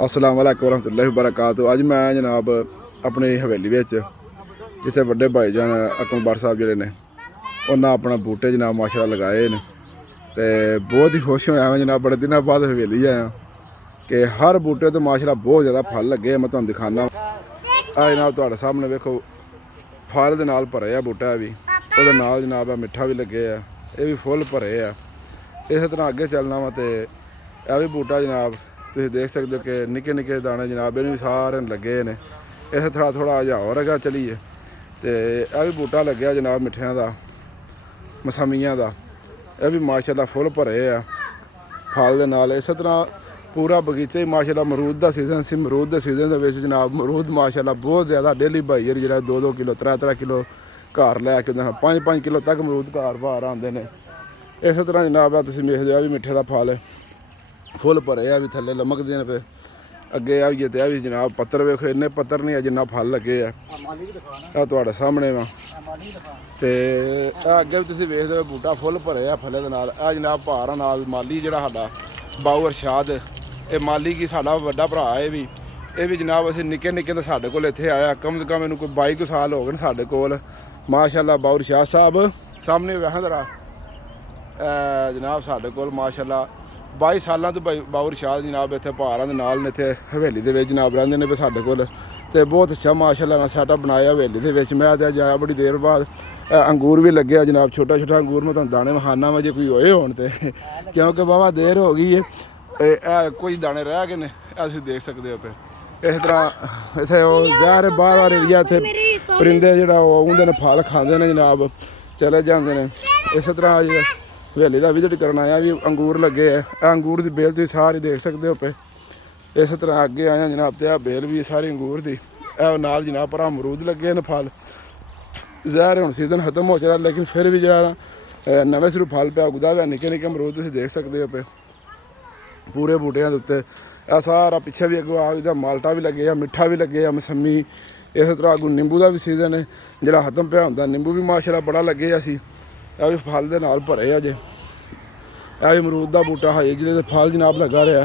अस्सलाम वालेकुम रहमतुल्लाहि व बरकातहू। अज मैं जनाब अपनी हवेली जिथे बड़े भाईजान अकमल साहब जोड़े ने उन्हें अपना बूटे जनाब माशाअल्लाह लगाए ने ते बहुत ही खुश होया मैं जनाब बड़े दिनों बाद हवेली आया कि हर बूटे तो माशाअल्लाह बहुत ज़्यादा फल लगे। मैं तुहानू दिखाना जनाब तुहाडे सामने वेखो फल दे नाल भरे आ बूटा भी उहदे नाल जनाब मिठा भी लगे आ ये भी फुल भरे आ। इस तरह अगे चलना वा तो यह भी बूटा जनाब तुम देख सकते हो कि निके निके दाने जनाब इन भी सारे लगे ने। इस तरह थोड़ा जिहा होर अगे चलीए तो यह भी बूटा लग्या जनाब मिठियां का मौसमियां का यह भी माशाअल्लाह फुल भरे आ फल दे नाल। इस तरह पूरा बगीचा ही माशाअल्लाह अमरूद का सीजन से अमरूद के सीजन के जनाब अमरूद माशाअल्लाह बहुत ज़्यादा डेली भाई जो 2-2 किलो 3-3 किलो घर लैके 5-5 किलो तक अमरूद घर बाहर आते हैं। इस तरह जनाब तुम देखते हो भी मिठे का फल फुल भरे आ भी थले लमकते हैं पे अगे आइए तो भी जनाब पत्तर वेखो इन्ने पत्तर नहीं है जिन्ना फल लगे है तुहाडे सामने वा तो अगे भी तुम वेखते हो बूटा फुल भरे आ फले दे नाल। जनाब भारा नाल माली जिहड़ा साडा बाऊ अरशाद ये माली की साडा वड्डा भरा है ये भी जनाब असीं निक्के निक्के तो साडे कोल इत्थे आया कम से कम इन्हूं कोई 22 साल हो गए साडे कोल माशाअल्लाह। बाऊ अरशाद साहब सामने वेखां जरा जनाब साडे कोल माशाअल्लाह 22 सालों तो बाऊ अरशाद जनाब इत्थे पहाड़ां दे नाल इत्थे हवेली दे विच जनाब रहिंदे ने साडे कोल ते बहुत अच्छा माशाअल्लाह ना सैटअप बनाया हवेली दे विच। मैं तो जाया बड़ी देर बाद अंगूर भी लगे जनाब छोटा छोटा अंगूर मैं तुहानूं दाने विखाना वा जे कोई होए होण ते क्योंकि वाहवा देर हो गई है कोई दाने रह गए ने तुसीं देख सकते हो पे। इस तरह इत्थे जहर बाहर बाहर एरिया इत्थे परिंदे जिहड़ा उंदे ने फल खांदे ने जनाब चले जाते हैं। इस तरह हवेली का विजिट करना आया भी अंगूर लगे है अंगूर की बेल तुम सारी देख सकते हो पे। इस तरह अगे आया जनाब तो बेल भी सारी अंगूर की नाल जनाब पर अमरूद लगे ने फल जहर हम सीजन खत्म हो चला लेकिन फिर भी जो नवे सिरू फल पे उगदा हुआ निके निके अमरूद तुम देख सकते हो पे पूरे बूटिया के उत्ते सारा पिछे भी अगो आ माल्टा भी लगे मिठा भी लगे मौसमी। इस तरह अगू निंबू का भी सीजन है जो खत्म पे होंगे निंबू भी माशाअल्लाह बड़ा लगे असी यह भी फल के नाल भरे आ जे यह भी अमरूद का बूटा है जिले फल जनाब लगा रहा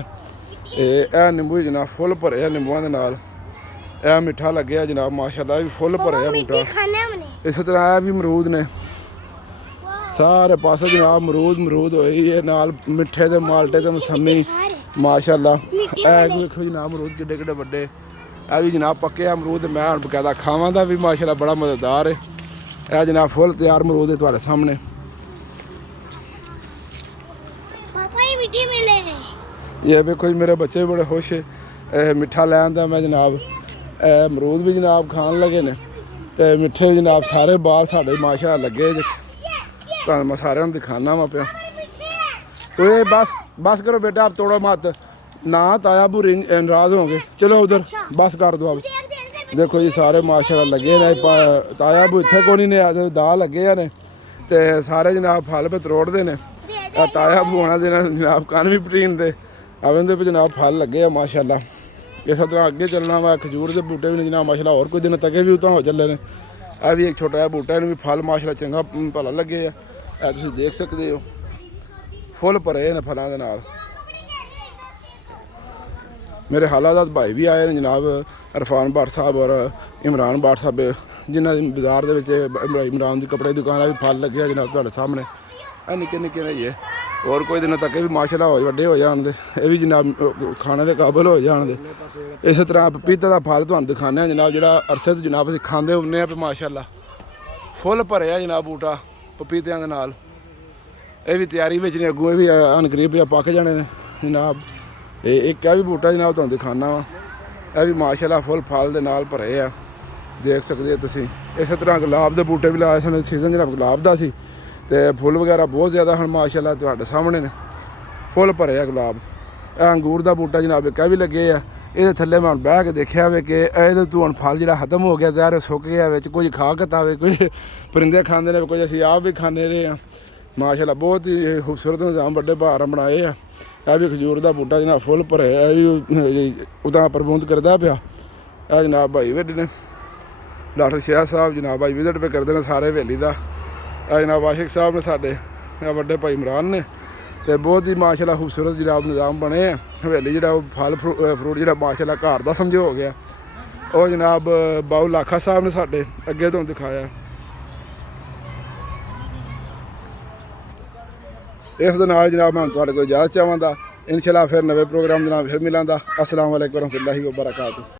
है निंबू जनाब फुल भरे आ निंबुआ के नाल यह मिठा लगे जनाब माशाअल्लाह भी फुल भरे आ बूटा। इस तरह यह भी अमरूद ने सारे पासे जनाब अमरूद होई नाल मिठे ते माल्टे ते मौसमी माशाअल्लाह। देखो जनाब अमरूद किड्डे किड्डे बड़े यह भी जनाब पक्के अमरूद मैं बकायदा खावां दा भी माशाअल्लाह बड़ा मज़ेदार है। यह जनाब फुल तैयार अमरूद है तुम्हारे सामने। ये देखो मेरे बच्चे भी बड़े खुश है मिठा लै आंदा मैं जनाब अमरूद भी जनाब खान लगे ने ते मिठे भी जनाब सारे बाल साढ़े माशाअल्लाह लगे मैं सारे दिखाना वा पे। तो ये बस करो बेटा आप तोड़ो मत ना ताया बू नाराज होंगे चलो उधर बस कर दो अब। देखो जी सारे माशाअल्लाह लगे ने ताया बू इत्थे को नहीं आते दा लगे ने ते सारे जनाब फल पे तरोड़ते ने ताया बू होना देना जनाब कन भी पटीन दे अब इनके पे जनाब फल लगे आ माशाअल्लाह। इस तरह अगे चलना वा खजूर के बूटे भी जनाब माशाअल्लाह और कोई दिन तक भी उतना हो चले ने। यह भी एक छोटा जहा बूटा इन्हें भी फल माशाअल्लाह चंगा भला लगे है तुम देख सकते हो फुल भरे ने फलों के नाल। मेरे हालादात भाई भी आए हैं जनाब इरफान भट्ट साहब और इमरान भट्ट साहब जिन्होंने बाजार के इमरान की कपड़े की दुकान भी फल लगे जनाब तुम्हारे सामने निके निके ने ये और कोई दिन तक भी माशाअल्लाह हो वड्डे हो जान दे ये भी जनाब खाने के काबिल हो जान दे। इस तरह पपीते का फल तुहानूं दिखाने जनाब जो अरसे तो जनाब असीं खांदे हुंदे आ माशाअल्लाह फुल भरे आ जनाब बूटा पपीतियां दे नाल। ये भी तैयारी में ने अगूं भी अनकरीब पक जाने ने जनाब। एक भी बूटा जनाब तुहानूं दिखाना वा यह भी माशाअल्लाह फुल फल दे नाल भरे आ देख सकते हो तुसीं। इस तरह गुलाब के बूटे भी लाए सन सीजन जनाब गुलाब का सी ते फुल वगैरह बहुत ज़्यादा हैं माशाअल्लाह तुहाडे सामने ने फुल भरे आ गुलाब। अंगूर का बूटा जनाब एक भी लगे आ ये थले मैं बह के देखा वे कि ये तो हम फल जो खत्म हो गया तैयार सुक गया कोई खा के तावे कोई परिंदे खाते हैं कोई असीं आप भी खाने रहे हैं माशाअल्लाह। बहुत ही खूबसूरत निज़ाम बड़े बहार बनाए आ। यह भी खजूर का बूटा जनाब फुल भरे उदा प्रबंध करता पाया जनाब भाई वेडे ने डॉक्टर शेह साहब जनाब भाई विजिट पे करते हैं सारे हवेली का जनाब आशिक साहब ने साढ़े बड़े भाई इमरान ने ਤੇ ਬਹੁਤ ਹੀ ਮਾਸ਼ਾਅੱਲਾ ਖੂਬਸੂਰਤ ਜਨਾਬ ਨਿਜ਼ਾਮ ਬਣੇ ਆ। ਹਵੇਲੀ ਜਿਹੜਾ ਉਹ ਫਲ ਫਰੂਟ ਜਿਹੜਾ ਮਾਸ਼ਾਅੱਲਾ ਘਰ ਦਾ ਸਮਝੋ ਹੋ ਗਿਆ। ਉਹ ਜਨਾਬ ਬਾਊ ਲਾਖਾ ਸਾਹਿਬ ਨੇ ਸਾਡੇ ਅੱਗੇ ਤੋਂ ਦਿਖਾਇਆ। ਇਸ ਦੇ ਨਾਲ ਜਨਾਬ ਮੈਂ ਤੁਹਾਡੇ ਕੋਲ ਇਜਾਜ਼ਤ ਚਾਹਾਂਗਾ। ਇਨਸ਼ਾਅੱਲਾ ਫਿਰ ਨਵੇਂ ਪ੍ਰੋਗਰਾਮ ਦੇ ਨਾਲ ਫਿਰ ਮਿਲਾਂਗਾ। अस्सलाम वालेकुम रहमतुल्लाहि व बरकातुहू।